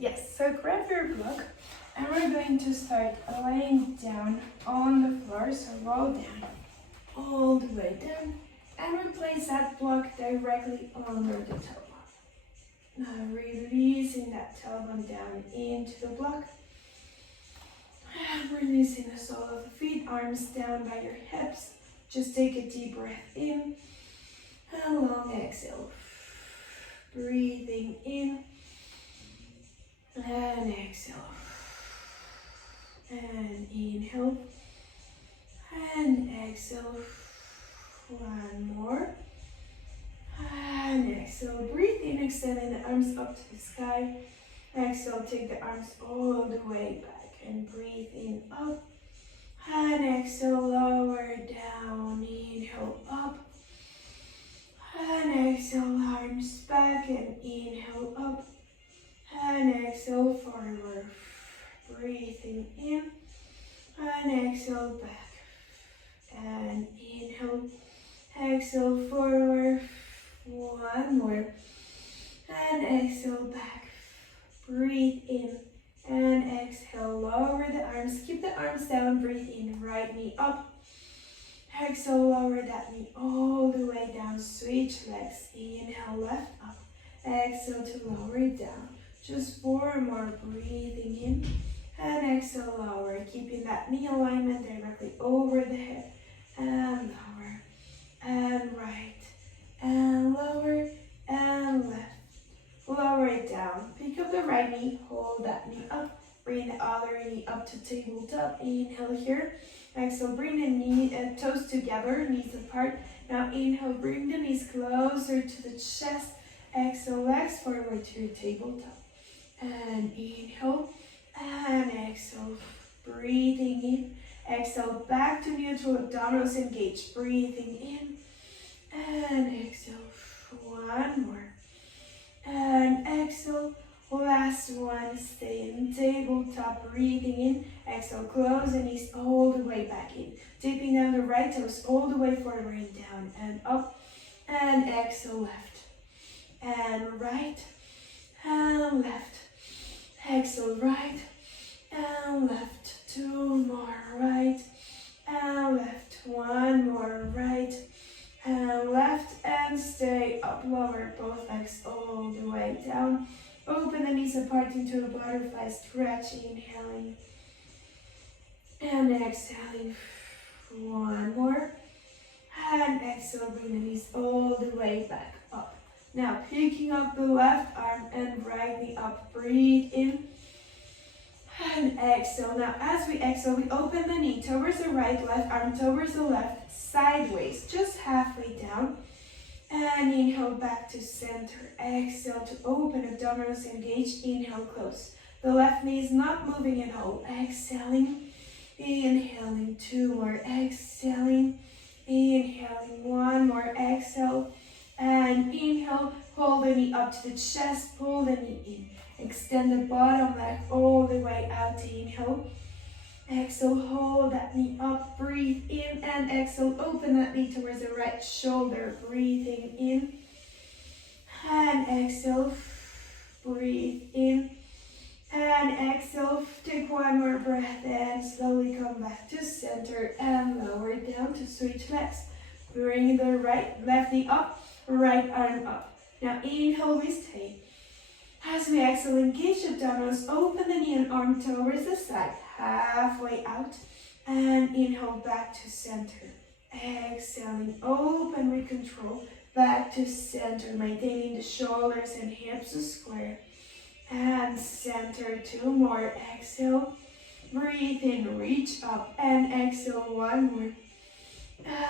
Yes, so grab your block and we're going to start laying down on the floor. So roll down, all the way down, and we place that block directly under the tailbone. Now releasing that tailbone down into the block. And releasing the sole of the feet, arms down by your hips. Just take a deep breath in and long exhale. Breathing in and exhale. And inhale and exhale. One more. And exhale. Breathe in, extending the arms up to the sky. Exhale, take the arms all the way back. And breathe in, up. And exhale, lower down. Inhale, up. And exhale, arms back. And inhale, up. And exhale, forward. Breathing in. And exhale, back. And inhale. Exhale, forward. One more. And exhale, back. Breathe in. And exhale, lower the arms. Keep the arms down. Breathe in, right knee up. Exhale, lower that knee all the way down. Switch legs. Inhale, left up. Exhale to lower it down. Just 4 more. Breathing in. And exhale, lower. Keeping that knee alignment directly over the head. And lower. And right. And lower. And left. Lower it down. Pick up the right knee. Hold that knee up. Bring the other knee up to tabletop. Inhale here. Exhale, bring the toes together, knees apart. Now inhale, bring the knees closer to the chest. Exhale, legs forward to your tabletop. And inhale. And exhale. Breathing in. Exhale, back to neutral. Abdominals engaged. Breathing in. And exhale. One more. And exhale, last one, stay in tabletop, breathing in, exhale, close the knees all the way back in, dipping down the right toes all the way forward and down and up, and exhale, left, and right, and left, exhale, right, and left, 2 more, right, and left, 1 more, right, and left, and stay up, lower both legs all the way down. Open the knees apart into a butterfly stretch, inhaling and exhaling. 1 more. And exhale, bring the knees all the way back up. Now picking up the left arm and right knee up. Breathe in and exhale. Now as we exhale, we open the knee towards the right, left arm towards the left, sideways, just halfway down. And inhale back to center. Exhale to open, abdominals engaged. Inhale, close. The left knee is not moving at all. Exhaling, inhaling, 2 more. Exhaling, inhaling, 1 more. Exhale and inhale. Pull the knee up to the chest. Pull the knee in. Extend the bottom leg all the way out. Inhale. Exhale, hold that knee up, breathe in, and exhale, open that knee towards the right shoulder, breathing in, and exhale, breathe in, and exhale, take 1 more breath, and slowly come back to center, and lower down to switch legs. Bring the left knee up, right arm up. Now inhale, we stay. As we exhale, engage abdominals, open the knee and arm towards the side, halfway out, and inhale back to center. Exhaling, open with control, back to center, maintaining the shoulders and hips square. And center, 2 more. Exhale, breathe in, reach up, and exhale, 1 more.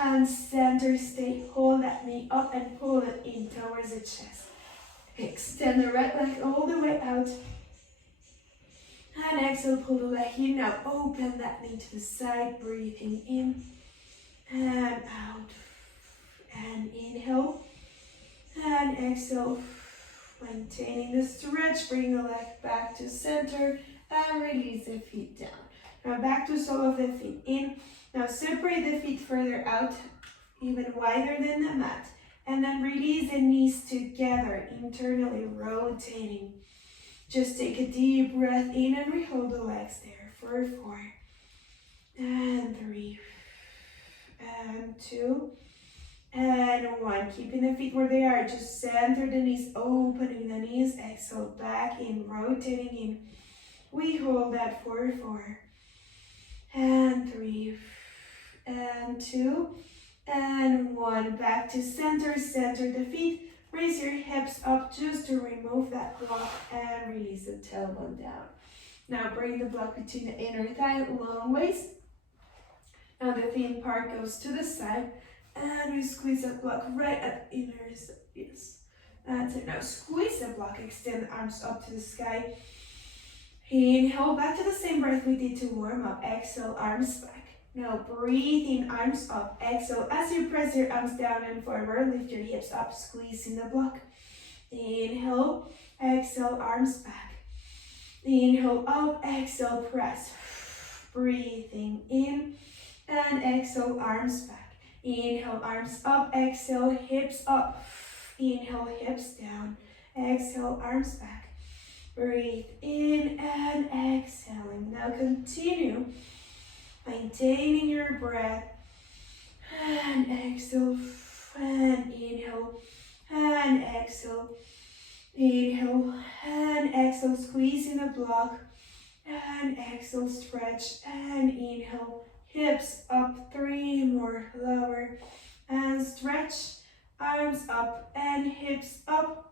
And center, stay, hold that knee up and pull it in towards the chest. Extend the right leg all the way out. And exhale, pull the leg in. Now open that knee to the side, breathing in and out. And inhale. And exhale. Maintaining the stretch, bring the leg back to center and release the feet down. Now back to sole of the feet in. Now separate the feet further out, even wider than the mat. And then release the knees together, internally rotating. Just take a deep breath in and we hold the legs there for 4 and 3 and 2 and 1. Keeping the feet where they are. Just center the knees, opening the knees. Exhale, back in, rotating in. We hold that for 4 and 3 and 2 and 1. Back to center, center the feet. Raise your hips up just to remove that block and release the tailbone down. Now bring the block between the inner thigh, long waist. Now the thin part goes to the side and we squeeze that block right at the inner side. Yes. That's it. Now squeeze the block, extend the arms up to the sky. Inhale, back to the same breath we did to warm up. Exhale, arms back. Now breathe in, arms up. Exhale, as you press your arms down and forward, lift your hips up, squeezing the block. Inhale, exhale, arms back. Inhale, up, exhale, press. Breathing in and exhale, arms back. Inhale, arms up, exhale, hips up. Inhale, hips down. Exhale, arms back. Breathe in and exhaling. Now continue maintaining your breath. And exhale. And inhale. And exhale. Inhale. And exhale. Squeezing the block. And exhale. Stretch. And inhale. Hips up. 3 more. Lower. And stretch. Arms up. And hips up.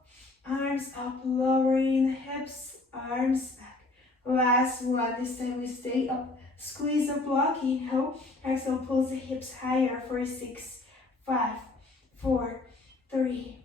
Arms up, lowering the hips, arms back. Last one, this time we stay up. Squeeze the block, inhale. Exhale, pulls the hips higher for 6, 5, 4, 3,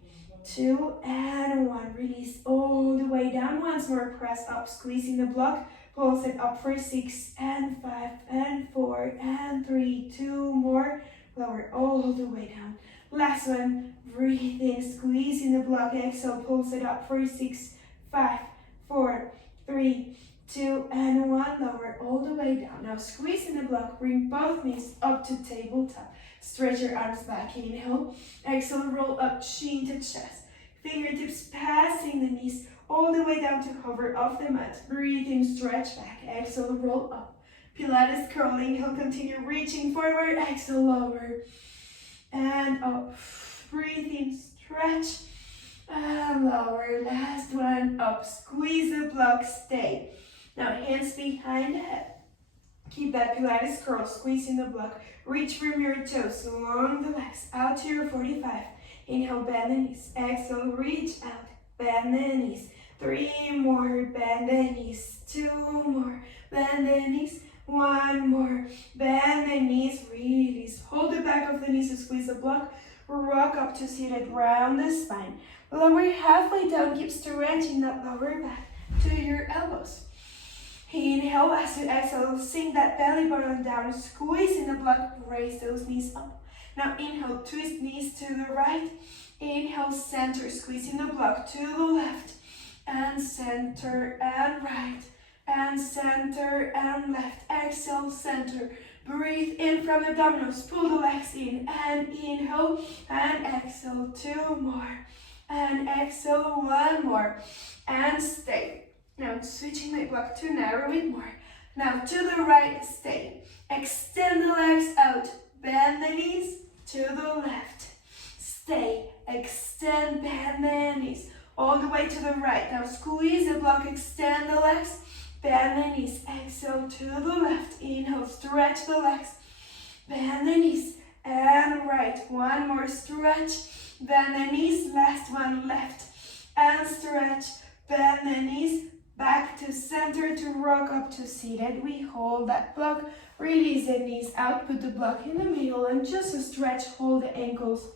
2, and 1. Release all the way down. Once more, press up, squeezing the block. Pulls it up for 6, and 5, and 4, and 3, 2 more. Lower all the way down. Last one, breathe in, squeezing the block, exhale, pulls it up for 6, 5, 4, 3, 2, and 1, lower all the way down. Now squeezing the block, bring both knees up to tabletop. Stretch your arms back, inhale, exhale, roll up, chin to chest. Fingertips passing the knees all the way down to hover off the mat. Breathe in, stretch back, exhale, roll up. Pilates curl, inhale, continue reaching forward, exhale, lower. And up, breathe in, stretch, and lower. Last one, up, squeeze the block, stay. Now hands behind the head. Keep that Pilates curl, squeezing the block. Reach from your toes, along the legs, out to your 45. Inhale, bend the knees. Exhale, reach out, bend the knees. 3 more, bend the knees. 2 more, bend the knees. 1 more, bend the knees, release. Hold the back of the knees to squeeze the block. Rock up to seated, round the spine. Lower halfway down, keep stretching that lower back to your elbows. Inhale, as you exhale, sink that belly button down, squeezing the block, raise those knees up. Now inhale, twist knees to the right. Inhale, center, squeezing the block to the left. And center and right. And center and left. Exhale, center. Breathe in from the abdominals. Pull the legs in. And inhale. And exhale. 2 more. And exhale. 1 more. And stay. Now switching my block to narrow it more. Now to the right. Stay. Extend the legs out. Bend the knees to the left. Stay. Extend. Bend the knees. All the way to the right. Now squeeze the block. Extend the legs. Bend the knees, exhale to the left, inhale, stretch the legs, bend the knees, and right, 1 more stretch, bend the knees, last one, left, and stretch, bend the knees, back to center to rock up to seated, we hold that block, release the knees out, put the block in the middle, and just a stretch, hold the ankles,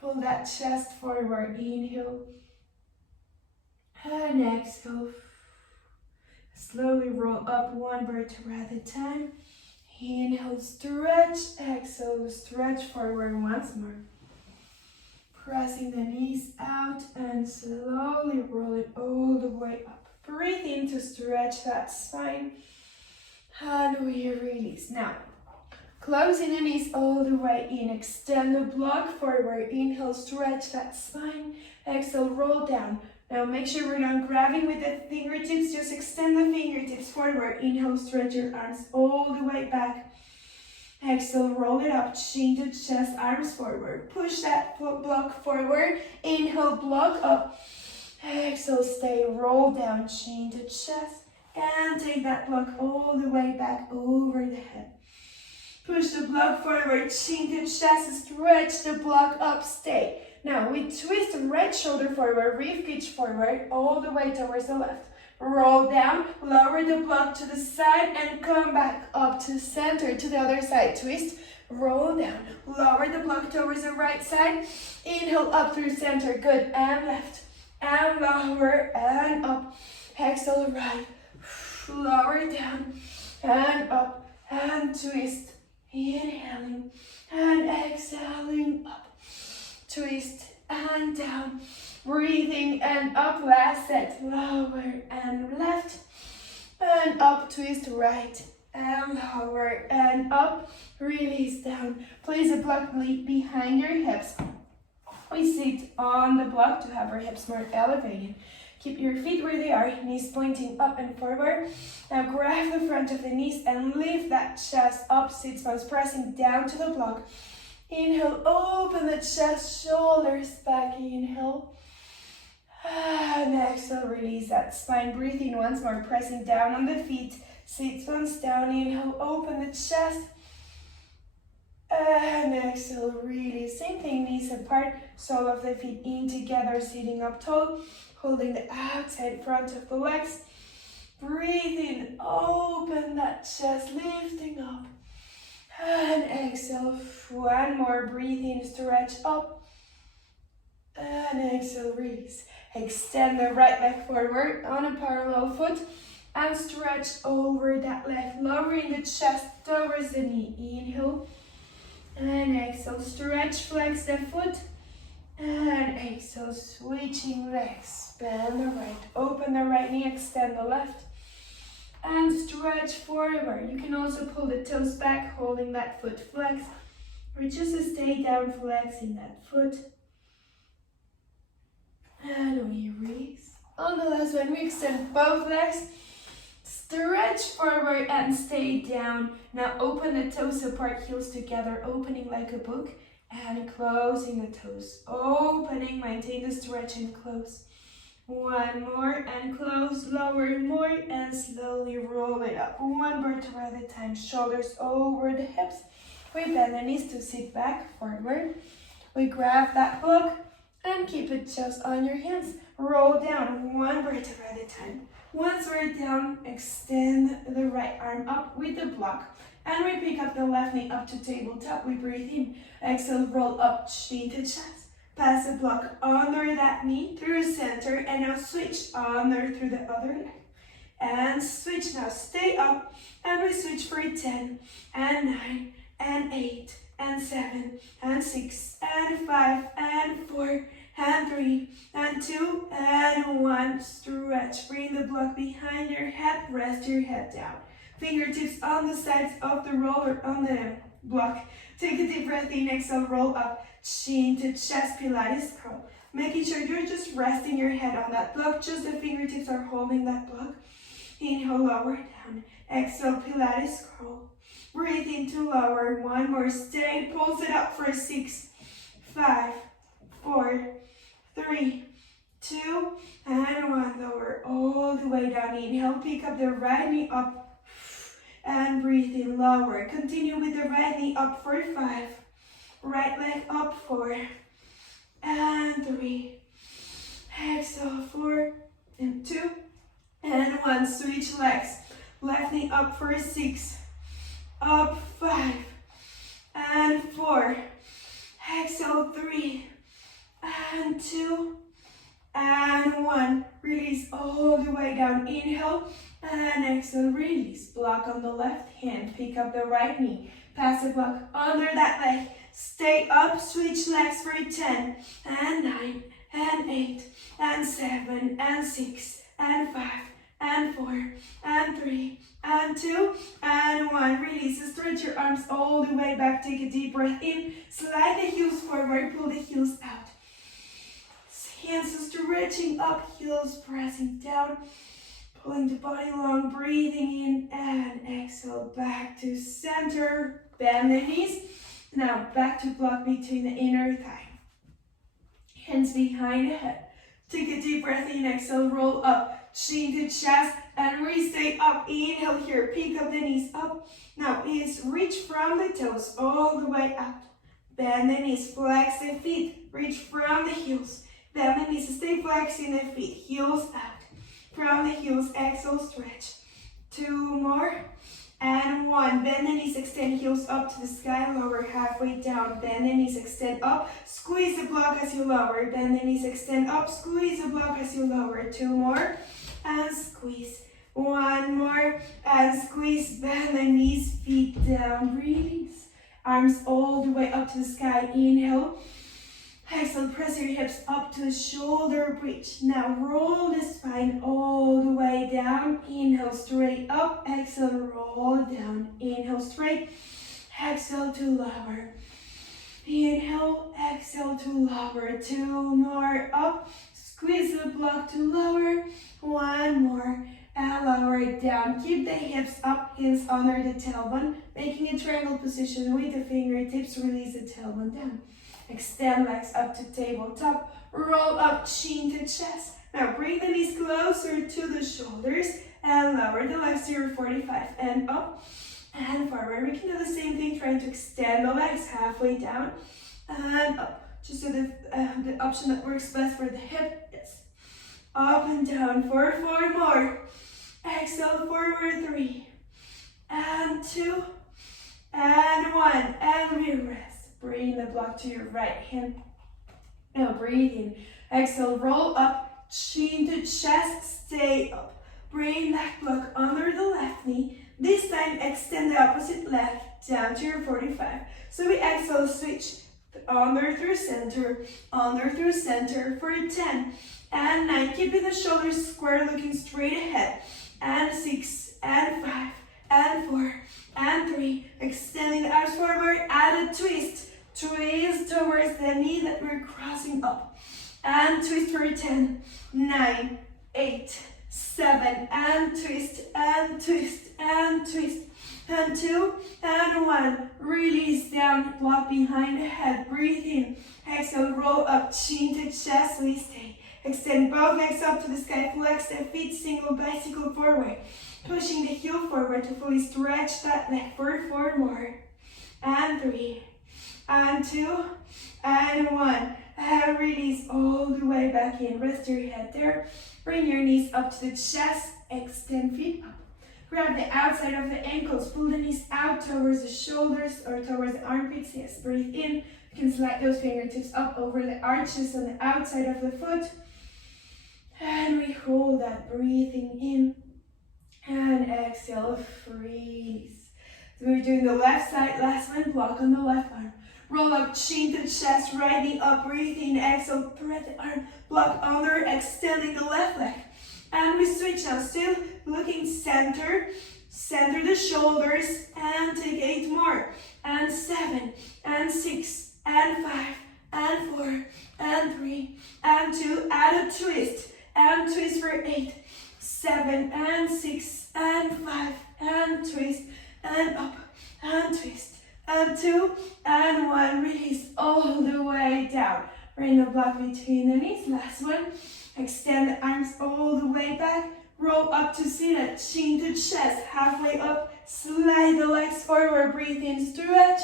pull that chest forward, inhale, and exhale. Slowly roll up 1 vertebra at a time. Inhale, stretch. Exhale, stretch forward once more. Pressing the knees out and slowly roll it all the way up. Breathe in to stretch that spine. And we release. Now, closing the knees all the way in. Extend the block forward. Inhale, stretch that spine. Exhale, roll down. Now make sure we're not grabbing with the fingertips, just extend the fingertips forward. Inhale, stretch your arms all the way back. Exhale, roll it up, chin to chest, arms forward. Push that block forward. Inhale, block up. Exhale, stay, roll down, chin to chest. And take that block all the way back over the head. Push the block forward, chin to chest, stretch the block up, stay. Now we twist right shoulder forward, rib cage forward, all the way towards the left. Roll down, lower the block to the side and come back up to center to the other side. Twist, roll down, lower the block towards the right side. Inhale up through center, good, and left, and lower, and up. Exhale, right, lower down, and up, and twist. Inhaling and exhaling up. Twist and down. Breathing and up. Last set. Lower and left. And up. Twist right. And lower and up. Release down. Place a block behind your hips. We sit on the block to have our hips more elevated. Keep your feet where they are, knees pointing up and forward. Now grab the front of the knees and lift that chest up, sit bones pressing down to the block. Inhale, open the chest, shoulders back, inhale. And exhale, release that spine. Breathe in once more, pressing down on the feet. Sit bones down, inhale, open the chest. And exhale, release. Same thing, knees apart, sole of the feet in together, sitting up tall. Holding the outside front of the legs. Breathe in, open that chest, lifting up. And exhale, one more, breathe in, stretch up. And exhale, release. Extend the right leg forward on a parallel foot. And stretch over that leg, lowering the chest towards the knee. Inhale. And exhale, stretch, flex the foot. And exhale, switching legs. Bend the right, open the right knee, extend the left. And stretch forward. You can also pull the toes back, holding that foot flex. Or just stay down, flexing that foot. And we release. On the last one, we extend both legs. Stretch forward and stay down. Now open the toes apart, heels together, opening like a book. And closing the toes, opening, maintain the stretch and close. One more and close, lower more and slowly roll it up. One vertebra at a time, shoulders over the hips. We bend the knees to sit back, forward. We grab that block and keep it just on your hands. Roll down, one vertebra at a time. Once we're down, extend the right arm up with the block. And we pick up the left knee up to tabletop. We breathe in. Exhale, roll up, chin to chest. Pass the block under that knee through center. And now switch under through the other leg. And switch now. Stay up. And we switch for 10 and 9 and 8 and 7 and 6 and 5 and 4 and 3 and 2 and 1. Stretch. Bring the block behind your head. Rest your head down. Fingertips on the sides of the roller on the block. Take a deep breath in, exhale, roll up, chin to chest, Pilates curl. Making sure you're just resting your head on that block, just the fingertips are holding that block. Inhale, lower down. Exhale, Pilates curl. Breathe in to lower. One more, stay, pulse it up for 6, 5, 4, 3, 2, and 1. Lower all the way down. Inhale, pick up the right knee up. And breathe in, lower. Continue with the right knee up for 5. Right leg up 4. And 3. Exhale, 4 and 2 and 1. Switch legs. Left knee up for 6. Up 5 and 4. Exhale, 3 and 2 and 1. Release all the way down. Inhale. And exhale, release. Block on the left hand. Pick up the right knee. Pass the block under that leg. Stay up. Switch legs for 10 and 9 and 8 and 7 and 6 and 5 and 4 and 3 and 2 and 1. Release. Stretch your arms all the way back. Take a deep breath in. Slide the heels forward. Pull the heels out. hands are stretching up, heels pressing down, pulling the body long, breathing in and exhale back to center. Bend the knees. Now back to block between the inner thigh. Hands behind the head. Take a deep breath in, exhale, roll up, chin to chest, and stay up. Inhale here, pick up the knees up. Now is reach from the toes all the way out. Bend the knees, flex the feet, reach from the heels. Bend the knees, stay flexing the feet, heels out. From the heels, exhale, stretch. 2 more. And 1. Bend the knees, extend heels up to the sky, lower halfway down. Bend the knees, extend up, squeeze the block as you lower. Bend the knees, extend up, squeeze the block as you lower. 2 more, and squeeze. 1 more, and squeeze. Bend the knees, feet down, release. Arms all the way up to the sky, inhale. Exhale, press your hips up to the shoulder bridge. Now roll the spine all the way down. Inhale, straight up. Exhale, roll down. Inhale, straight. Exhale to lower. Inhale, exhale to lower. 2 more, up. Squeeze the block to lower. 1 more, and lower it down. Keep the hips up, hands under the tailbone. Making a triangle position with the fingertips. Release the tailbone down. Extend legs up to tabletop. Roll up, chin to chest. Now bring the knees closer to the shoulders and lower the legs to your 45 and up and forward. We can do the same thing, trying to extend the legs halfway down and up. Just do the option that works best for the hip. Yes. Up and down for 4 more. Exhale, forward 3 and 2 and 1, and we rest. Bring the block to your right hand. Now breathe in. Exhale, roll up, chin to chest, stay up. Bring that block under the left knee. This time, extend the opposite leg down to your 45. So we exhale, switch under through center for 10 and 9. Keeping the shoulders square, looking straight ahead. And 6 and 5 and 4 and 3. Extending the arms forward, add a twist. Twist towards the knee that we're crossing up. And twist for 10, 9, 8, 7, and twist, and twist, and twist. And 2, and 1. Release down, block behind the head. Breathe in. Exhale, roll up, chin to chest, we stay. Extend both legs up to the sky, flex the feet, single bicycle forward. Pushing the heel forward to fully stretch that leg for 4 more. And 3. And 2, and 1, and release all the way back in. Rest your head there. Bring your knees up to the chest. Extend feet up. Grab the outside of the ankles. Pull the knees out towards the shoulders or towards the armpits. Yes, breathe in. You can slide those fingertips up over the arches on the outside of the foot. And we hold that, breathing in. And exhale, freeze. So we're doing the left side. Last one, block on the left arm. Roll up, chin to chest, right knee up, breathe in, exhale, thread the arm, block under, extending the left leg. And we switch now, still looking center the shoulders, and take 8 more, and 7, and 6, and 5, and 4, and 3, and 2, add a twist, and twist for 8, 7, and 6, and 5, and twist, and up, and twist. And 2, and 1, release all the way down. Bring the block between the knees. Last one. Extend the arms all the way back. Roll up to seated, chin to chest, halfway up. Slide the legs forward. Breathe in, stretch.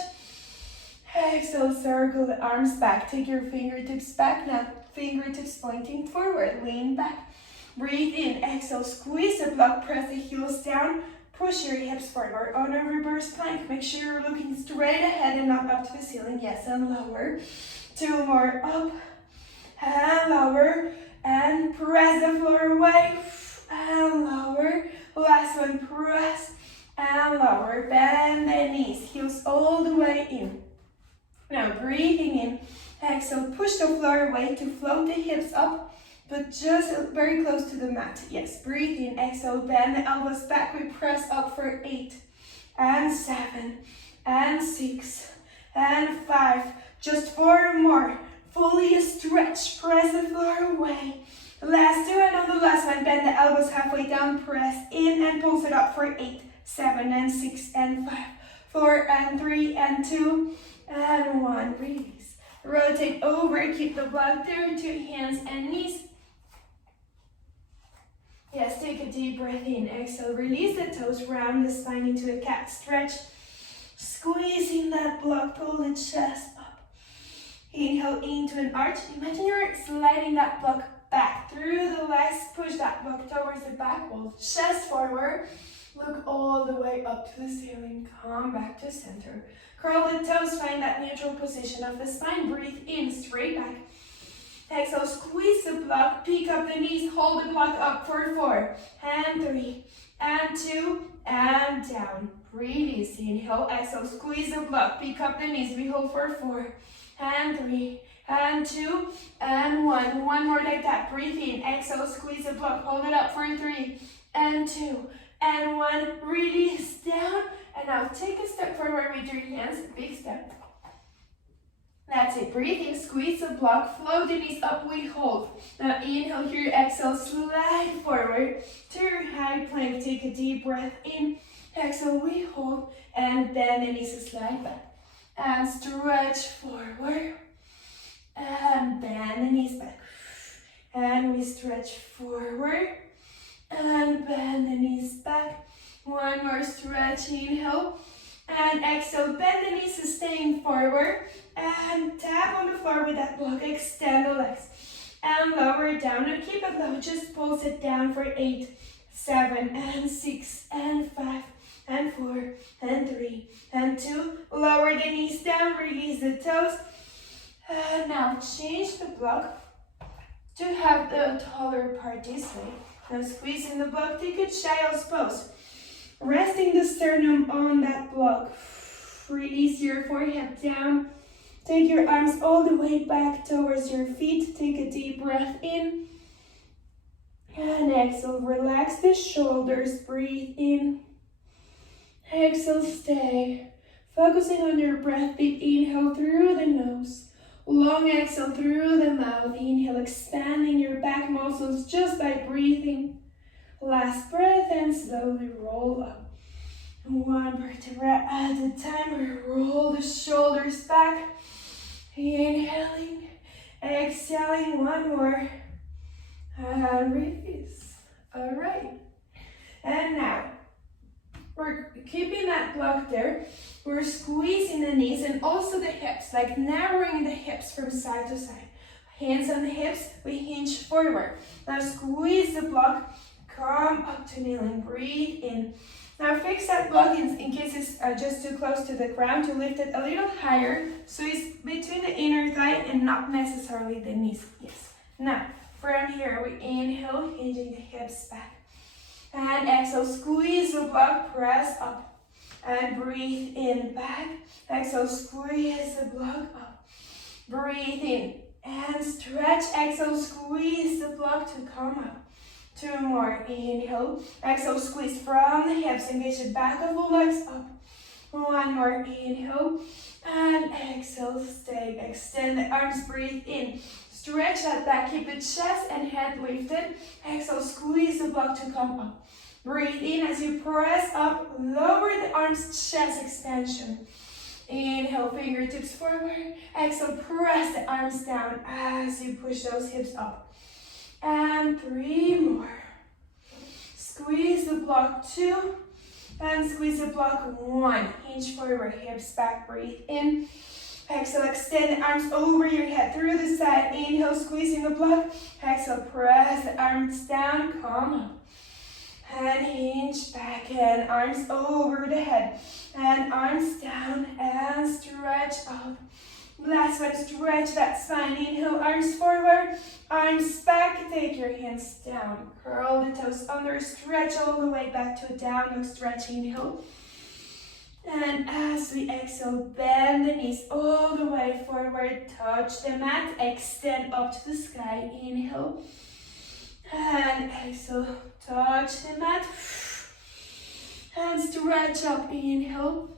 Exhale, circle the arms back. Take your fingertips back now. Fingertips pointing forward. Lean back. Breathe in. Exhale, squeeze the block. Press the heels down. Push your hips forward on a reverse plank. Make sure you're looking straight ahead and not up to the ceiling. Yes, and lower. 2 more, up and lower. And press the floor away. And lower. Last one, press and lower. Bend the knees, heels all the way in. Now breathing in. Exhale, push the floor away to float the hips up, but just very close to the mat. Yes, breathe in, exhale, bend the elbows back. We press up for 8, and 7, and 6, and 5. Just 4 more. fully stretch, press the floor away. Last two, and on the last one, bend the elbows halfway down, press in and pulse it up for 8, 7, and 6, and 5, 4, and 3, and 2, and 1. Release. Rotate over, keep the block there, 2 hands and knees. Yes, take a deep breath in. Exhale, release the toes, round the spine into a cat stretch. Squeezing that block, pull the chest up. Inhale into an arch. Imagine you're sliding that block back through the legs. Push that block towards the back wall. Chest forward. Look all the way up to the ceiling. Come back to center. Curl the toes. Find that neutral position of the spine. Breathe in, straight back. Exhale, squeeze the block. Peek up the knees. Hold the block up for 4, and 3, and 2, and down. Release. Inhale, exhale, squeeze the block. Peek up the knees. We hold for 4, and 3, and 2, and 1. One more like that. Breathe in. Exhale, squeeze the block. Hold it up for 3, and 2, and 1. Release down. And now take a step forward with your hands. Big step. That's it. Breathe in. Squeeze the block. Float the knees up. We hold. Now inhale here. Exhale. Slide forward to your high plank. Take a deep breath in. Exhale. We hold. And bend the knees. Slide back. And stretch forward. And bend the knees back. And we stretch forward. And bend the knees back. One more stretch. Inhale. And exhale. Bend the knees, staying forward. And tap on the floor with that block. Extend the legs. And lower it down. Now keep it low. Just pulse it down for 8, 7, and 6, and 5, and 4, and 3, and 2. Lower the knees down. Release the toes. And now change the block to have the taller part this way. Now squeezing the block. Take a child's pose. Resting the sternum on that block. Release your forehead down. Take your arms all the way back towards your feet. Take a deep breath in. And exhale. Relax the shoulders. Breathe in. Exhale. Stay. Focusing on your breath. Big inhale through the nose. Long exhale through the mouth. Inhale. Expanding your back muscles just by breathing. Last breath and slowly roll up. One vertebra at a time. We roll the shoulders back. Inhaling, exhaling, one more. And release. All right. And now, we're keeping that block there. We're squeezing the knees and also the hips, like narrowing the hips from side to side. Hands on the hips, we hinge forward. Now squeeze the block. Come up to kneeling, breathe in. Now fix that block in case it's just too close to the ground, to lift it a little higher so it's between the inner thigh and not necessarily the knees. Yes. Now, from here we inhale, hinging the hips back. And exhale, squeeze the block, press up. And breathe in, back. Exhale, squeeze the block up. Breathe in and stretch. Exhale, squeeze the block to come up. 2 more. Inhale. Exhale, squeeze from the hips. Engage the back of the legs up. 1 more. Inhale. And exhale, stay. Extend the arms. Breathe in. Stretch that back. Keep the chest and head lifted. Exhale, squeeze the block to come up. Breathe in as you press up. Lower the arms, chest expansion. Inhale, fingertips forward. Exhale, press the arms down as you push those hips up. And 3 more. Squeeze the block 2. And squeeze the block 1. Hinge forward, hips back, breathe in. Exhale, extend the arms over your head through the side. Inhale, squeezing the block. Exhale, press the arms down, come up. And hinge back and arms over the head. And arms down and stretch up. Last one, stretch that spine. Inhale, arms forward, arms back. Take your hands down. Curl the toes under. Stretch all the way back to a down dog stretch. Inhale. And as we exhale, bend the knees all the way forward. Touch the mat. Extend up to the sky. Inhale. And exhale. Touch the mat. And stretch up. Inhale.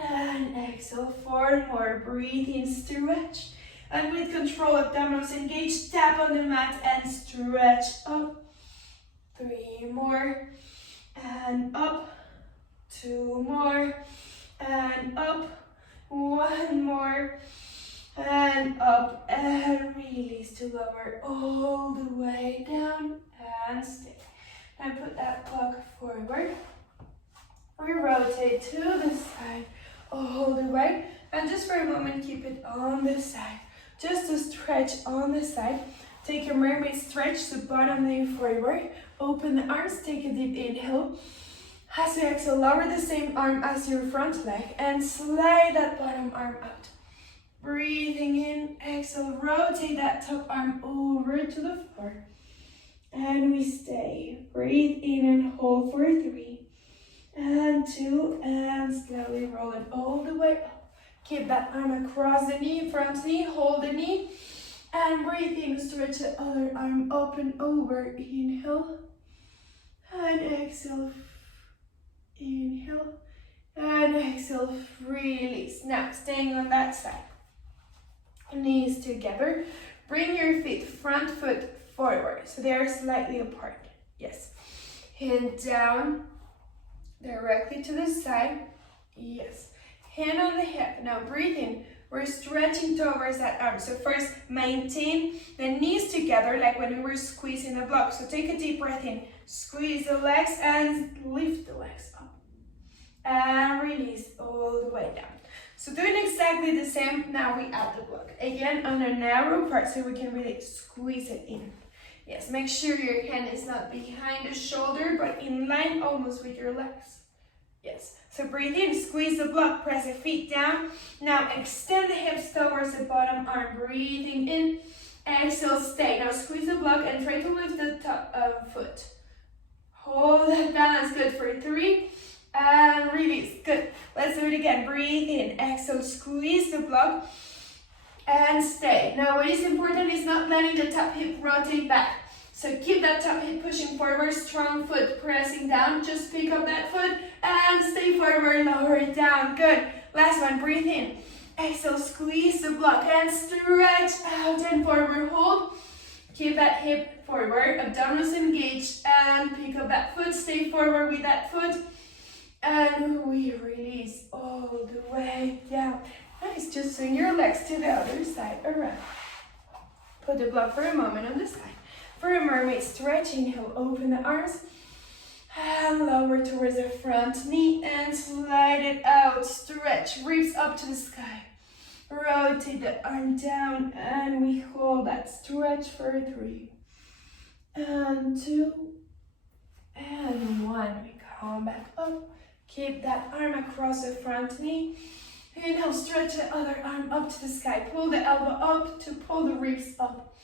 And exhale, 4 more. Breathe in, stretch. And with control, abdominals engage, tap on the mat and stretch up. 3 more, and up. 2 more, and up. 1 more, and up, and release to lower all the way down, and stay. And put that block forward. We rotate to the side all the way, and just for a moment keep it on the side. Just to stretch on the side. Take your mermaid stretch, so bottom knee forward. Open the arms, take a deep inhale. As you exhale, lower the same arm as your front leg and slide that bottom arm out. Breathing in, exhale, rotate that top arm over to the floor. And we stay. Breathe in and hold for 3. And 2, and slowly roll it all the way up. Keep that arm across the knee, front knee, hold the knee. And breathe in, stretch the other arm up and over. Inhale. And exhale. Inhale. And exhale. Release. Now, staying on that side. Knees together. Bring your feet, front foot forward. So they are slightly apart. Yes. Hand down. Directly to the side. Yes. Hand on the hip. Now breathe in. We're stretching towards that arm. So first, maintain the knees together like when we were squeezing the block. So take a deep breath in. Squeeze the legs and lift the legs up. And release all the way down. So doing exactly the same, now we add the block. Again, on a narrow part so we can really squeeze it in. Yes, make sure your hand is not behind the shoulder, but in line almost with your legs. Yes, so breathe in, squeeze the block, press the feet down. Now extend the hips towards the bottom arm, breathing in. Exhale, stay. Now squeeze the block and try to lift the top foot. Hold that balance, good for 3. And release, good. Let's do it again, breathe in. Exhale, squeeze the block. And stay. Now what is important is not letting the top hip rotate back. So keep that top hip pushing forward, strong foot pressing down. Just pick up that foot and stay forward, lower it down. Good. Last one, breathe in. Exhale, squeeze the block and stretch out and forward hold. Keep that hip forward, abdominals engaged, and pick up that foot. Stay forward with that foot. And we release all the way down. Nice, just swing your legs to the other side around. Put the block for a moment on the side. For a mermaid stretch, inhale, open the arms. And lower towards the front knee and slide it out. Stretch, ribs up to the sky. Rotate the arm down and we hold that stretch for 3. And 2. And 1. We come back up. Keep that arm across the front knee. Inhale, stretch the other arm up to the sky. Pull the elbow up to pull the ribs up.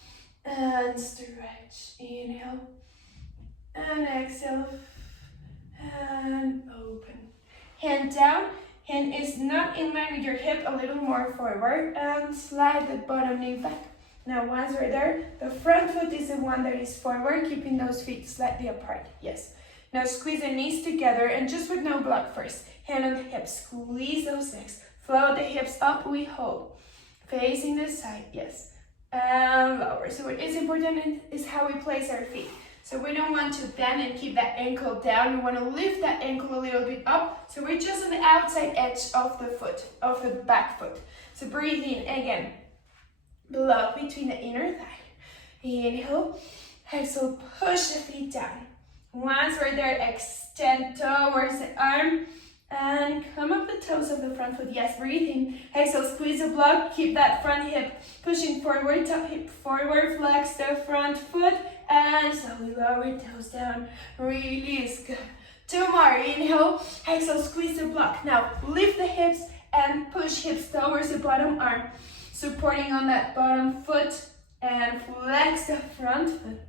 And stretch. Inhale. And exhale. And open. Hand down. Hand is not in line with your hip. A little more forward. And slide the bottom knee back. Now once we're there, the front foot is the one that is forward, keeping those feet slightly apart. Yes. Now squeeze the knees together and just with no block first. Hand on the hips, squeeze those legs. Float the hips up, we hold. Facing the side, yes. And lower. So what is important is how we place our feet. So we don't want to bend and keep that ankle down. We want to lift that ankle a little bit up. So we're just on the outside edge of the foot, of the back foot. So breathe in again. Block between the inner thigh. Inhale. Exhale, push the feet down. Once we're there, extend towards the arm and come up the toes of the front foot. Yes, breathe in. Exhale, squeeze the block. Keep that front hip pushing forward, top hip forward, flex the front foot and slowly lower toes down. Release, good. 2 more, inhale. Exhale, squeeze the block. Now lift the hips and push hips towards the bottom arm. Supporting on that bottom foot and flex the front foot.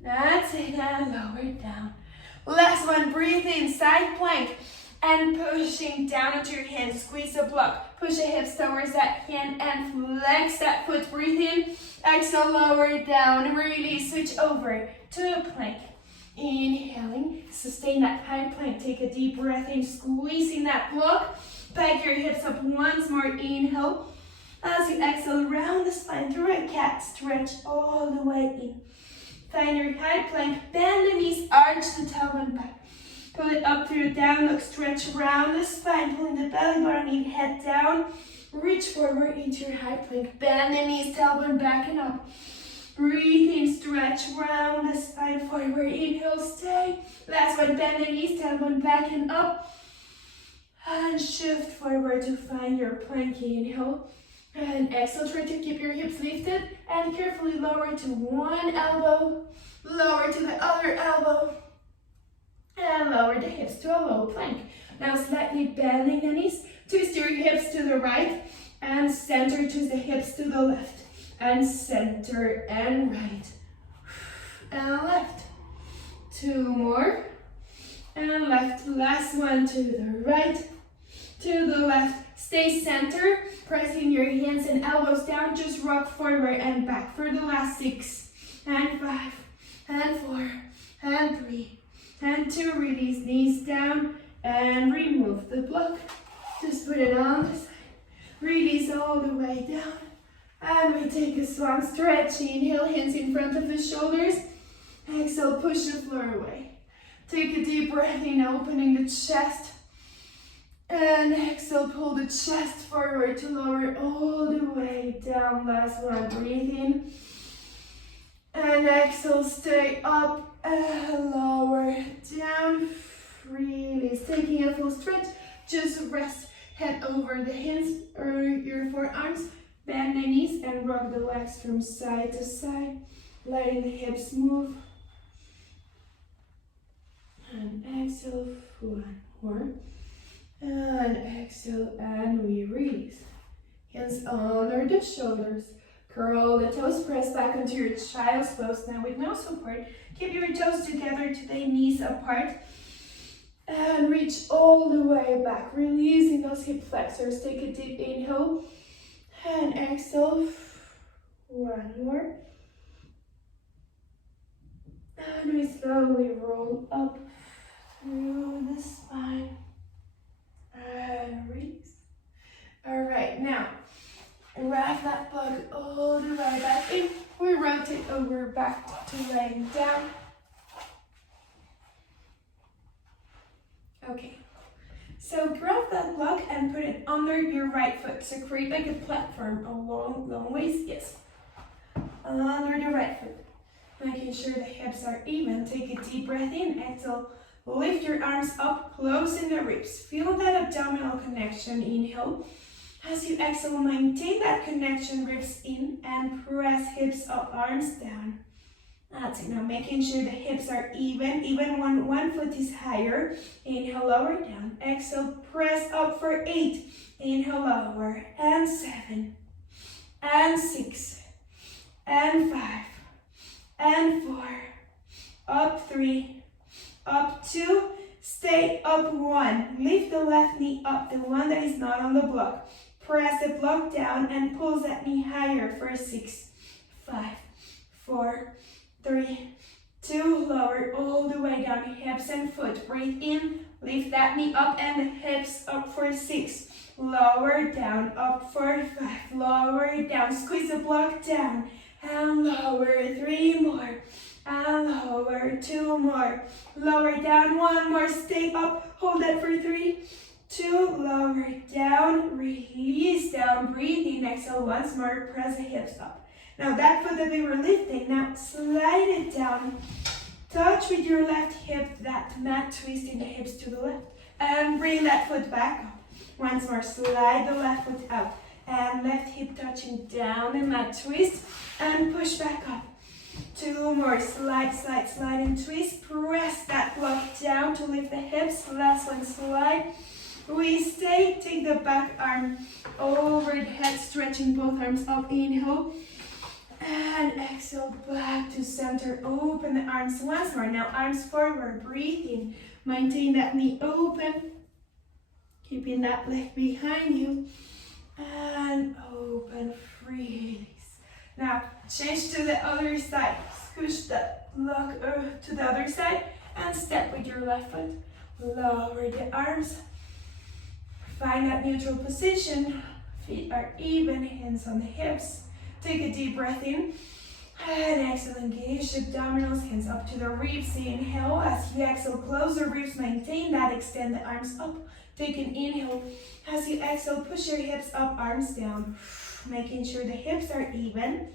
That's it, and lower it down. Last one, breathe in, side plank. And pushing down into your hands, squeeze the block. Push the hips towards that hand and flex that foot. Breathe in, exhale, lower it down. Release, switch over to a plank. Inhaling, sustain that high plank. Take a deep breath in, squeezing that block. Back your hips up once more, inhale. As you exhale, round the spine through a cat, stretch all the way in. Find your high plank, bend the knees, arch the tailbone back. Pull it up through the down dog, stretch around the spine, pulling the belly button in, head down. Reach forward into your high plank, bend the knees, tailbone back and up. Breathe in, stretch round the spine forward, inhale, stay. Last one, bend the knees, tailbone back and up. And shift forward to find your plank, inhale. And exhale, try to keep your hips lifted and carefully lower to one elbow, lower to the other elbow, and lower the hips to a low plank. Now slightly bending the knees, twist your hips to the right and center, twist the hips to the left and center and right and left. Two more and left, last one to the right, to the left. Stay center, pressing your hands and elbows down, just rock forward and back for the last 6 and 5 and 4 and 3 and 2. Release knees down and remove the block. Just put it on the side. Release all the way down. And we take a swan stretch. Inhale, hands in front of the shoulders. Exhale, push the floor away. Take a deep breath in, opening the chest. And exhale, pull the chest forward to lower all the way down. Last one, breathe in. And exhale, stay up and lower down. Release, taking a full stretch. Just rest, head over the hands or your forearms. Bend the knees and rock the legs from side to side. Letting the hips move. And exhale, one more. And exhale, and we release. Hands under the shoulders. Curl the toes, press back onto your child's pose. Now with no support, keep your toes together to the knees apart. And reach all the way back, releasing those hip flexors. Take a deep inhale and exhale. One more. And we slowly roll up through the spine. And release. All right, now wrap that bug all the way back in. We rotate over back to laying down. Okay, so grab that block and put it under your right foot. So create like a platform, a long waist, yes. Under the right foot. Making sure the hips are even. Take a deep breath in, exhale. Lift your arms up, closing the ribs. Feel that abdominal connection, inhale. As you exhale, maintain that connection, ribs in, and press hips up, arms down. That's it. Now making sure the hips are even when one foot is higher. Inhale, lower down. Exhale, press up for 8. Inhale, lower. And 7. And 6. And 5. And 4. Up 3. Up 2. Stay up 1. Lift the left knee up, the one that is not on the block. Press the block down and pull that knee higher for 6, 5, 4, 3, 2, lower all the way down, hips and foot. Breathe in, lift that knee up and hips up for 6. Lower down, up for 5. Lower down, squeeze the block down. And lower, 3 more. And lower, 2 more. Lower down, 1 more. Stay up, hold that for 3, 2, lower down, release down, breathe in, exhale once more, press the hips up. Now that foot that we were lifting, now slide it down, touch with your left hip that mat, twisting the hips to the left, and bring that foot back up. Once more, slide the left foot out, and left hip touching down the mat, twist, and push back up. 2 more, slide, slide, slide, and twist, press that block down to lift the hips, last one, slide. We stay, take the back arm over the head, stretching both arms up, inhale, and exhale, back to center, open the arms once more, now arms forward, breathe in, maintain that knee open, keeping that leg behind you, and open, release. Now, change to the other side, squish that block to the other side, and step with your left foot, lower the arms. Find that neutral position. Feet are even, hands on the hips. Take a deep breath in. And exhale, engage the abdominals, hands up to the ribs. Inhale, as you exhale, close the ribs, maintain that, extend the arms up. Take an inhale. As you exhale, push your hips up, arms down. Making sure the hips are even.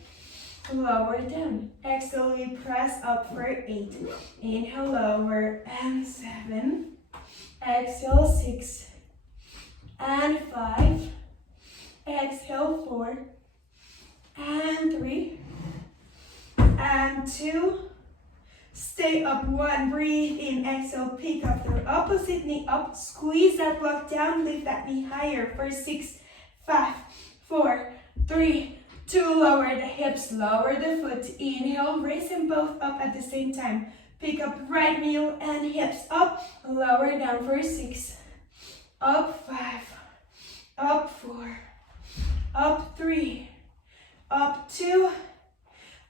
Lower down. Exhale, we press up for 8. Inhale, lower, and 7. Exhale, 6. And 5. Exhale, 4. And 3. And 2. Stay up, 1. Breathe in, exhale, pick up the opposite knee up. Squeeze that block down, lift that knee higher for 6, 5, 4, 3, 2. Lower the hips, lower the foot. Inhale, raise them both up at the same time. Pick up right knee and hips up. Lower down for 6, up 5, up 4, up 3, up 2,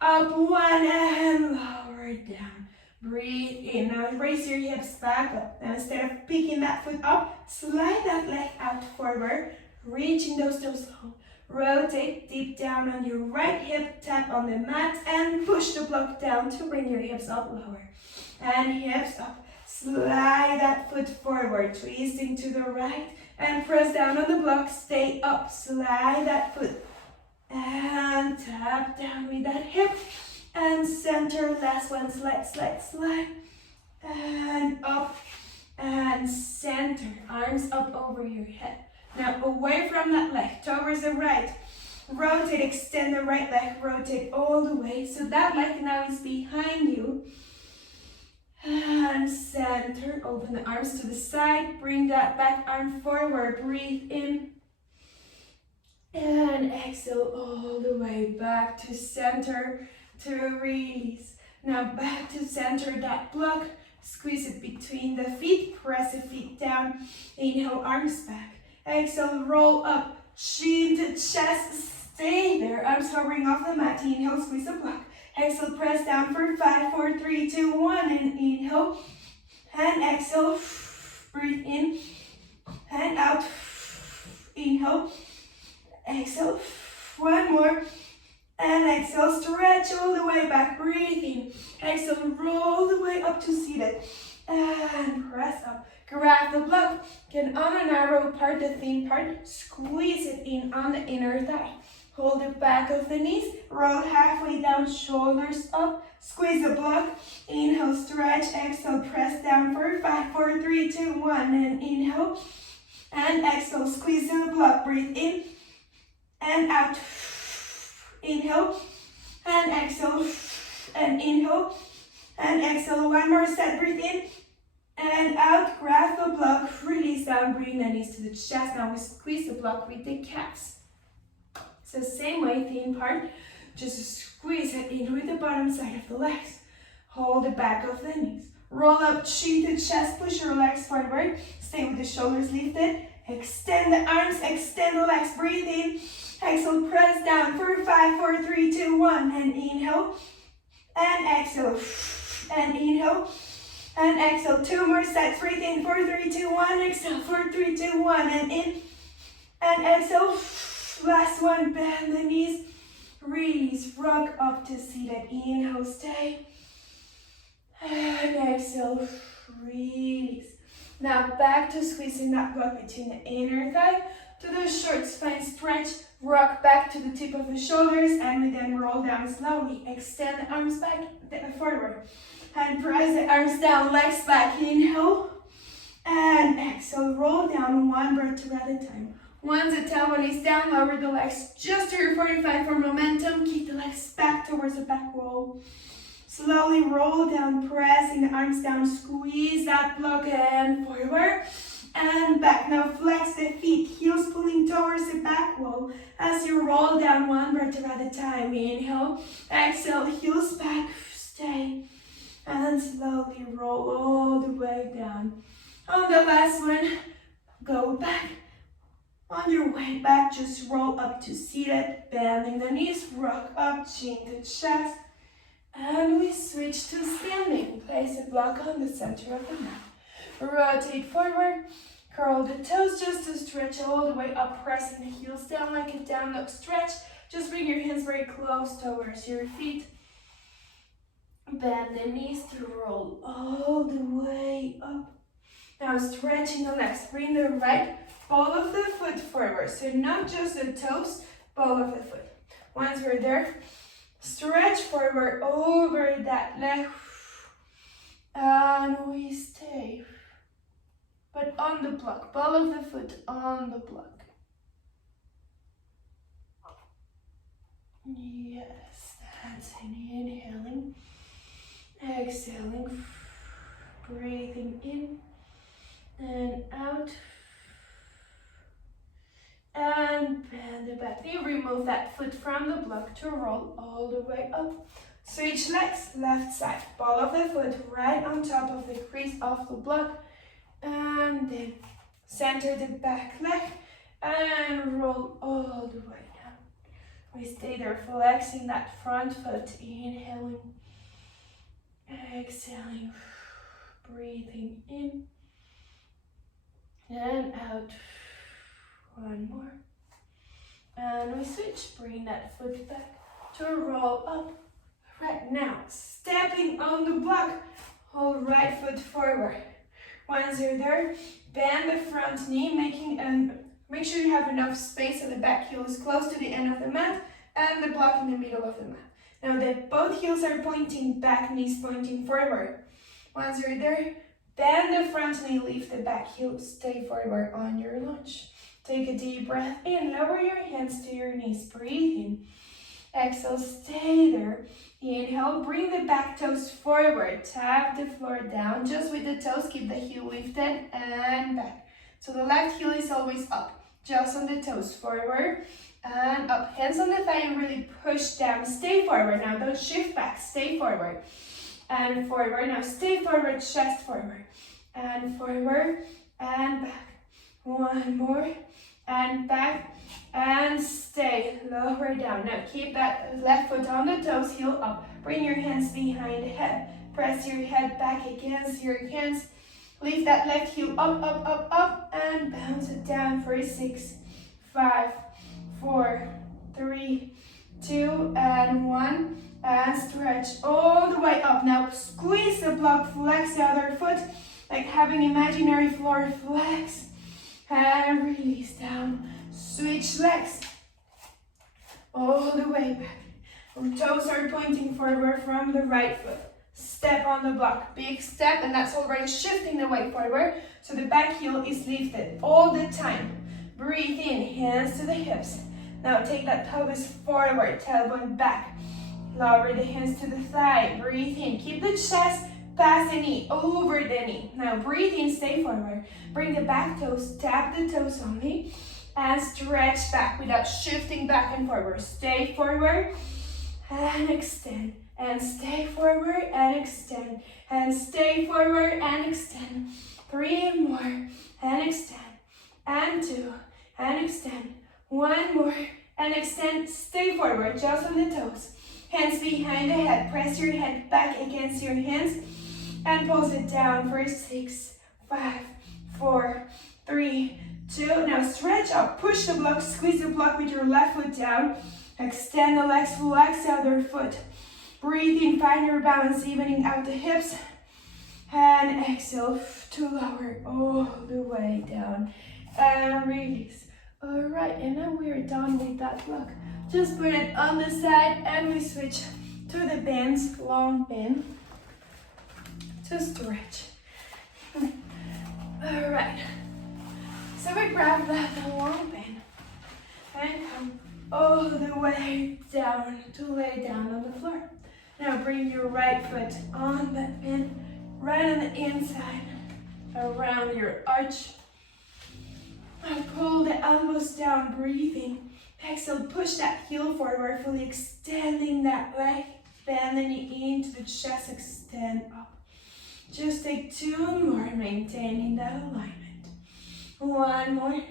up 1, and lower down. Breathe in. Now raise your hips back up. Now instead of picking that foot up, slide that leg out forward, reaching those toes home. Rotate deep down on your right hip, tap on the mat, and push the block down to bring your hips up lower. And hips up. Slide that foot forward, twisting to the right, and press down on the block. Stay up. Slide that foot. And tap down with that hip. And center. Last one. Slide, slide, slide. And up. And center. Arms up over your head. Now away from that leg, towards the right. Rotate, extend the right leg, rotate all the way. So that leg now is behind you. And center, open the arms to the side. Bring that back arm forward, breathe in. And exhale all the way back to center to release. Now back to center, that block. Squeeze it between the feet, press the feet down. Inhale, arms back. Exhale, roll up, chin to chest, stay there. Arms hovering off the mat. Inhale, squeeze the block. Exhale, press down for 5, 4, 3, 2, 1. And inhale, and exhale. Breathe in and out. Inhale, exhale. One more. And exhale, stretch all the way back. Breathe in. Exhale, roll the way up to seated. And press up. Grab the block, get on a narrow part, the thin part, squeeze it in on the inner thigh. Hold the back of the knees, roll halfway down, shoulders up, squeeze the block, inhale, stretch, exhale, press down for 5, 4, 3, 2, 1, and inhale, and exhale, squeeze the block, breathe in, and out, inhale, and exhale, and inhale, and exhale, one more set, breathe in, and out, grab the block, release down, bring the knees to the chest. Now we squeeze the block with the calves. So same way, thin part, just squeeze it in with the bottom side of the legs. Hold the back of the knees. Roll up, chin to chest, push your legs forward. Stay with the shoulders lifted. Extend the arms, extend the legs, breathe in. Exhale, press down for 5, 4, 3, 2, 1. And inhale, and exhale, and inhale. And exhale, 2 more sets. Breathe in, 4, 3, 2, 1. Exhale, 4, 3, 2, 1. And in, and exhale. Last one, bend the knees. Release, rock up to seated. Inhale, stay. And exhale, release. Now back to squeezing that block between the inner thigh to the short spine stretch. Rock back to the tip of the shoulders, and we then roll down slowly. Extend the arms back, forward. And press the arms down, legs back. Inhale. And exhale, roll down, one breath at a time. Once the tailbone is down, lower the legs just to your 45 for momentum. Keep the legs back towards the back wall. Slowly roll down, pressing the arms down. Squeeze that block and forward and back. Now flex the feet, heels pulling towards the back wall as you roll down, one breath at a time. Inhale, exhale, heels back, stay. And slowly roll all the way down. On the last one, go back. On your way back, just roll up to seated, bending the knees, rock up, chin to chest. And we switch to standing. Place a block on the center of the mat. Rotate forward, Curl the toes just to stretch all the way up, pressing the heels down like a down dog stretch. Just bring your hands very close towards your feet. Bend the knees to roll all the way up. Now stretching the legs. Bring the right ball of the foot forward. So not just the toes, ball of the foot. Once we're there, stretch forward over that leg. And we stay. But on the block. Ball of the foot on the block. Yes, that's it. Inhaling. Exhaling. Breathing in and out. And bend the back knee. Remove that foot from the block to roll all the way up. Switch legs, left side. Ball of the foot right on top of the crease of the block. And then center the back leg and roll all the way down. We stay there, flexing that front foot. Inhaling. Exhaling. Breathing in and out. One more. And we switch. Bring that foot back to roll up. Right now, stepping on the block. Hold right foot forward. Once you're there, bend the front knee, make sure you have enough space so the back heel is close to the end of the mat and the block in the middle of the mat. Now that both heels are pointing back, knees pointing forward. Once you're there, bend the front knee, lift the back heel, stay forward on your lunge. Take a deep breath in, lower your hands to your knees, breathe in. Exhale, stay there. Inhale, bring the back toes forward, tap the floor down, just with the toes, keep the heel lifted and back. So the left heel is always up, just on the toes, forward and up. Hands on the thigh and really push down, stay forward. Now don't shift back, stay forward and forward. Now stay forward, chest forward and forward and back. One more and back. And stay, lower down. Now keep that left foot on the toes, heel up. Bring your hands behind the head. Press your head back against your hands. Lift that left heel up, up, up, up. And bounce it down for 6, 5, 4, 3, 2, and 1. And stretch all the way up. Now squeeze the block, flex the other foot. Like having imaginary floor, flex. And release down. Switch legs all the way back. Our toes are pointing forward from the right foot. Step on the block, big step, and that's already shifting the weight forward. So the back heel is lifted all the time. Breathe in, hands to the hips. Now take that pelvis forward, tailbone back. Lower the hands to the thigh, breathe in. Keep the chest past the knee, over the knee. Now breathe in, stay forward. Bring the back toes, tap the toes only. And stretch back without shifting back and forward. Stay forward and extend. And stay forward and extend. And stay forward and extend. 3 more and extend. And 2 and extend. 1 more and extend. Stay forward just on the toes. Hands behind the head. Press your head back against your hands. And pulse it down for 6, 5, 4, 3, 2. Now stretch up, push the block, squeeze the block with your left foot down. Extend the legs, flex the other foot. Breathe in, find your balance, evening out the hips. And exhale to lower all the way down. And release. All right, and now we're done with that block. Just put it on the side and we switch to the bends, long bend. To stretch. All right. So we grab that long bend and come all the way down to lay down on the floor. Now bring your right foot on the bend, right on the inside, around your arch. Now pull the elbows down, breathing. Exhale, push that heel forward, fully extending that leg. Bend the knee into the chest, extend up. Just take 2 more, maintaining that alignment. 1 more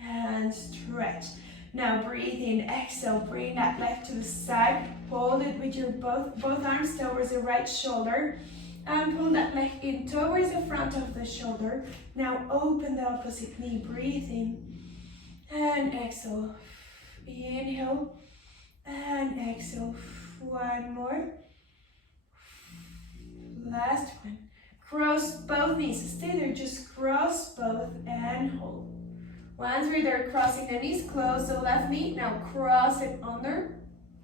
and stretch. Now breathe in, exhale, bring that leg to the side. Hold it with your both arms towards the right shoulder. And pull that leg in towards the front of the shoulder. Now open the opposite knee, breathe in and exhale. Inhale and exhale. One more. Last one. Cross both knees. Stay there, just cross both and hold. Once we're there, crossing the knees, close the left knee. Now cross it under,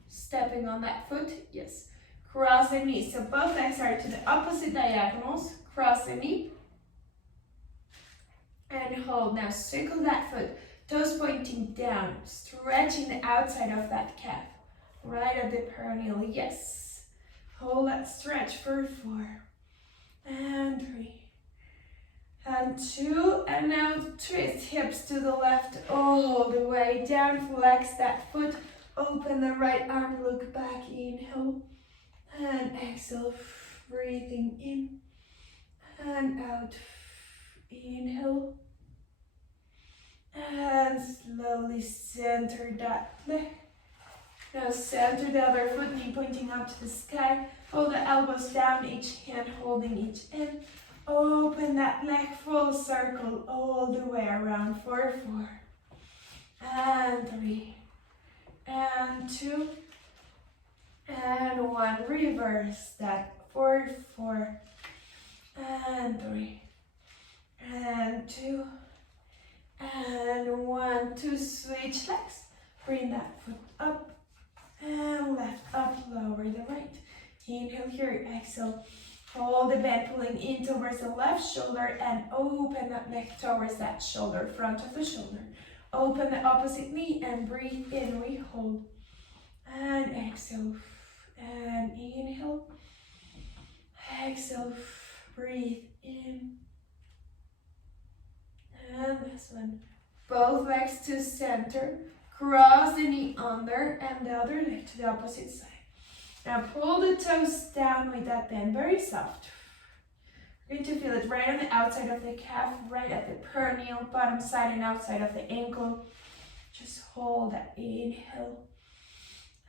stepping on that foot. Yes. Cross the knee. So both legs are to the opposite diagonals. Cross the knee. And hold. Now circle that foot. Toes pointing down. Stretching the outside of that calf. Right at the perineal. Yes. Hold that stretch for 4. And 3. And 2. And now twist hips to the left all the way down. Flex that foot. Open the right arm. Look back. Inhale. And exhale, breathing in and out. Inhale. And slowly center that leg. Now center the other foot, knee pointing up to the sky. Hold the elbows down, each hand holding each end. Open that leg, full circle all the way around for 4. And 3. And 2. And 1, reverse that, 4, and 3, and 2, and 1, 2, switch legs, bring that foot up, and left up, lower the right, inhale here, exhale, hold the bend, pulling in towards the left shoulder, and open that leg towards that shoulder, front of the shoulder, open the opposite knee, and breathe in, we hold, and exhale, and inhale, exhale, breathe in, and this one, both legs to center, cross the knee under, and the other leg to the opposite side. Now pull the toes down with that bend, very soft. You're going to feel it right on the outside of the calf, right at the perineal, bottom side and outside of the ankle. Just hold that, inhale,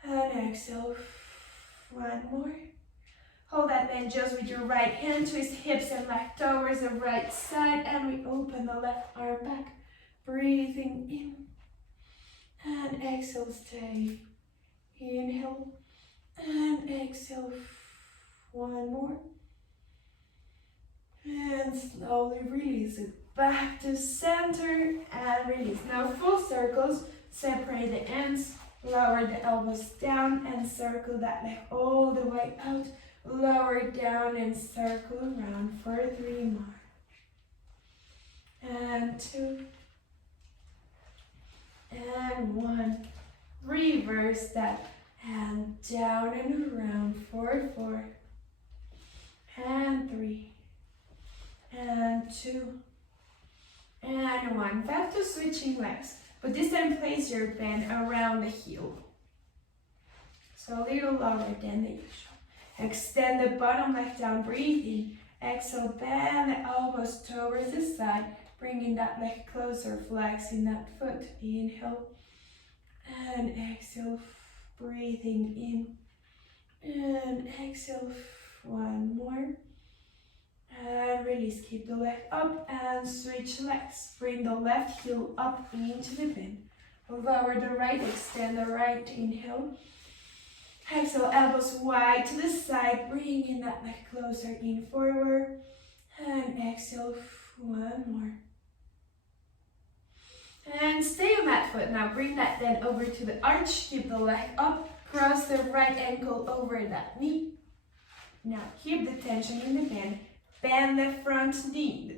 and exhale. 1 more. Hold that then just with your right hand, twist hips and leg towards the right side, and we open the left arm back, breathing in, and exhale, stay, inhale, and exhale, 1 more, and slowly release it back to center, and release. Now full circles, separate the ends, lower the elbows down and circle that leg all the way out. Lower down and circle around for 3 more. And 2. And 1. Reverse that. And down and around for 4. And 3. And 2. And 1. Back to switching legs. But this time place your bend around the heel. So a little lower than the usual. Extend the bottom leg down, breathe in. Exhale, bend the elbows towards the side, bringing that leg closer, flexing that foot. Inhale and exhale, breathing in. And exhale, 1 more. And release, keep the leg up and switch legs. Bring the left heel up into the bend. Lower the right, extend the right, inhale. Exhale, elbows wide to the side, bringing that leg closer in forward. And exhale, 1 more. And stay on that foot. Now bring that then over to the arch, keep the leg up, cross the right ankle over that knee. Now keep the tension in the bend. Bend the front knee.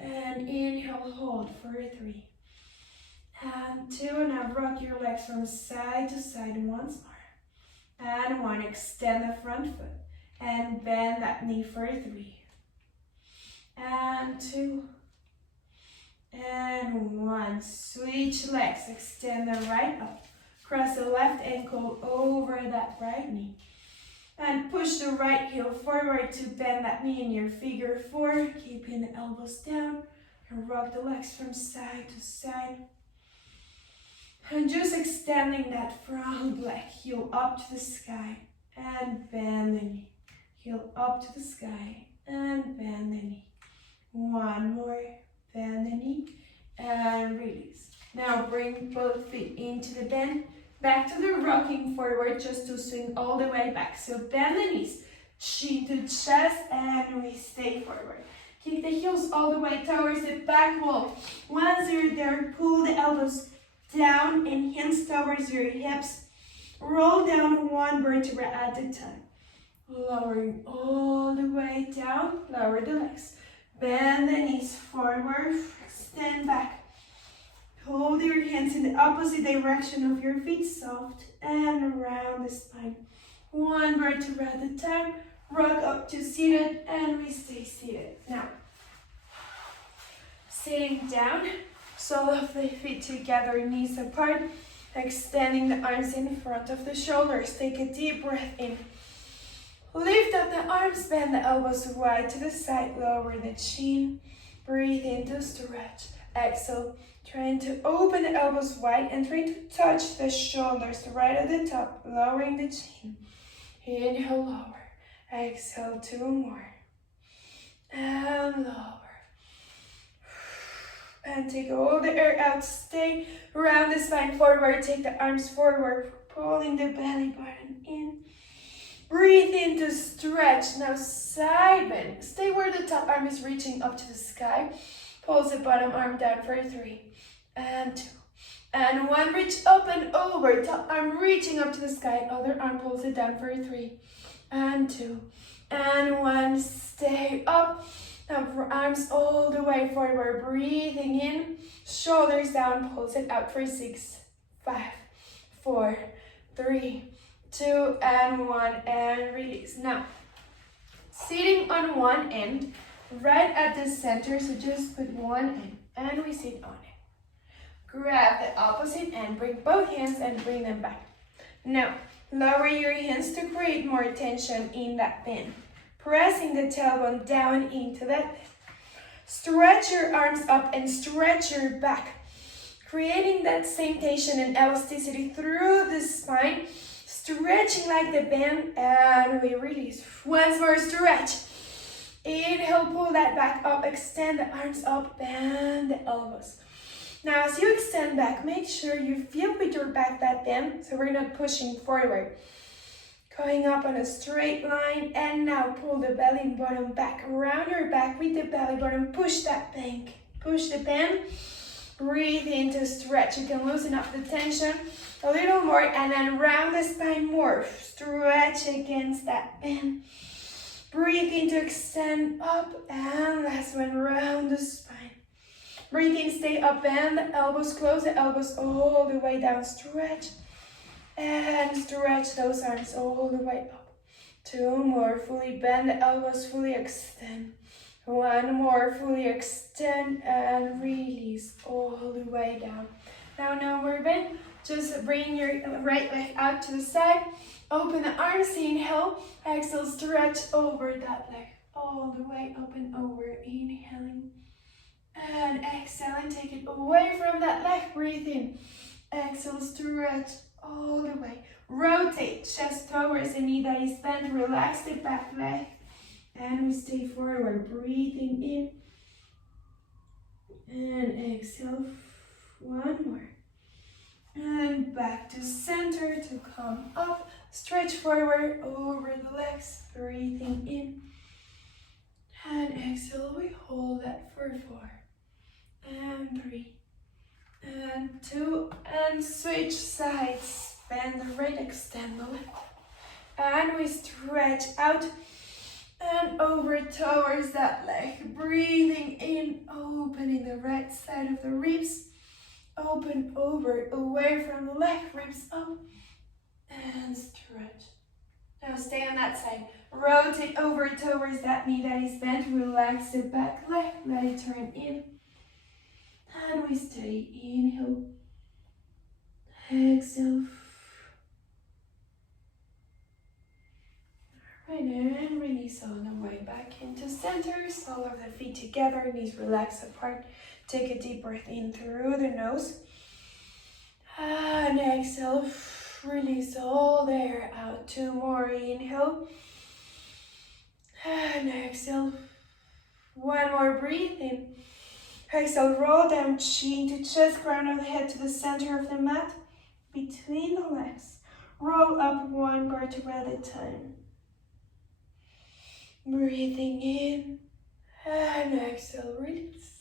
And inhale, hold for 3. And 2, now rock your legs from side to side once more. And 1, extend the front foot. And bend that knee for 3. And 2. And 1, switch legs, extend the right up. Cross the left ankle over that right knee. And push the right heel forward to bend that knee in your figure 4, keeping the elbows down. And rock the legs from side to side. And just extending that front leg heel up to the sky. And bend the knee. heel up to the sky, and bend the knee. One more, bend the knee, and release. Now bring both feet into the bend, back to the rocking forward, just to swing all the way back. So bend the knees, chin to chest, and we stay forward. Kick the heels all the way towards the back wall. Once you're there, pull the elbows down and hands towards your hips. Roll down one vertebra at a time. Lowering all the way down, lower the legs. Bend the knees forward, extend back. Hold your hands in the opposite direction of your feet, soft and round the spine. One vertebra at a time. Rock up to seated, and we stay seated. Now, sitting down, sole of the feet together, knees apart, extending the arms in front of the shoulders. Take a deep breath in. Lift up the arms, bend the elbows wide to the side, lower the chin. Breathe in to stretch. Exhale, trying to open the elbows wide and try to touch the shoulders right at the top, lowering the chin. Inhale, lower. Exhale, two more. And lower. And take all the air out. Stay around the spine forward. Take the arms forward, pulling the belly button in. Breathe in to stretch. Now side bend. Stay where the top arm is reaching up to the sky. Pulse the bottom arm down for 3 and 2 and 1. Reach up and over. Top arm reaching up to the sky. Other arm pulls it down for 3 and 2 and 1. Stay up. Now arms all the way forward. Breathing in. Shoulders down. Pulse it out for 6, 5, 4, 3, 2, and 1. And release. Now, sitting on one end, right at the center, so just put one end, and we sit on it. Grab the opposite end, bring both hands and bring them back. Now, lower your hands to create more tension in that bend. Pressing the tailbone down into that bend. Stretch your arms up and stretch your back. Creating that same tension and elasticity through the spine. Stretching like the bend, and we release. Once more, stretch. Inhale, pull that back up, extend the arms up, bend the elbows. Now, as you extend back, make sure you feel with your back that bend, so we're not pushing forward. Going up on a straight line, and now pull the belly button back, around your back with the belly button, push that bank, push the bend. Breathe in to stretch. You can loosen up the tension a little more, and then round the spine more. Stretch against that bend. Breathe in to extend up, and last one, round the spine. Breathe in, stay up, bend the elbows, close the elbows all the way down. Stretch, and stretch those arms all the way up. 2 more, fully bend the elbows, fully extend. 1 more, fully extend, and release all the way down. Now, no more bend. Just bring your right leg out to the side. Open the arms, inhale. Exhale, stretch over that leg. All the way up and over. Inhaling. And exhale, and take it away from that leg. Breathe in. Exhale, stretch all the way. Rotate chest towards the knee that is bent. Relax the back leg. And we stay forward. Breathing in. And exhale. 1 more. And back to center to come up. Stretch forward over the legs. Breathing in. And exhale. We hold that for 4. And 3. And 2. And switch sides. Bend the right, extend the left. And we stretch out and over towards that leg. Breathing in, opening the right side of the ribs. Open over, away from the leg, ribs up, and stretch. Now stay on that side. Rotate over towards that knee that is bent. Relax the back leg, let it turn in. And we stay. Inhale. Exhale. Right, and release on the way back into center. Sole of the feet together, knees relax apart. Take a deep breath in through the nose. And exhale. Release all the air out. 2 more. Inhale. And exhale. One more breathe in. Exhale, roll down, chin to chest, crown of the head to the center of the mat, between the legs. Roll up one vertebra at a time. Breathing in and exhale, release.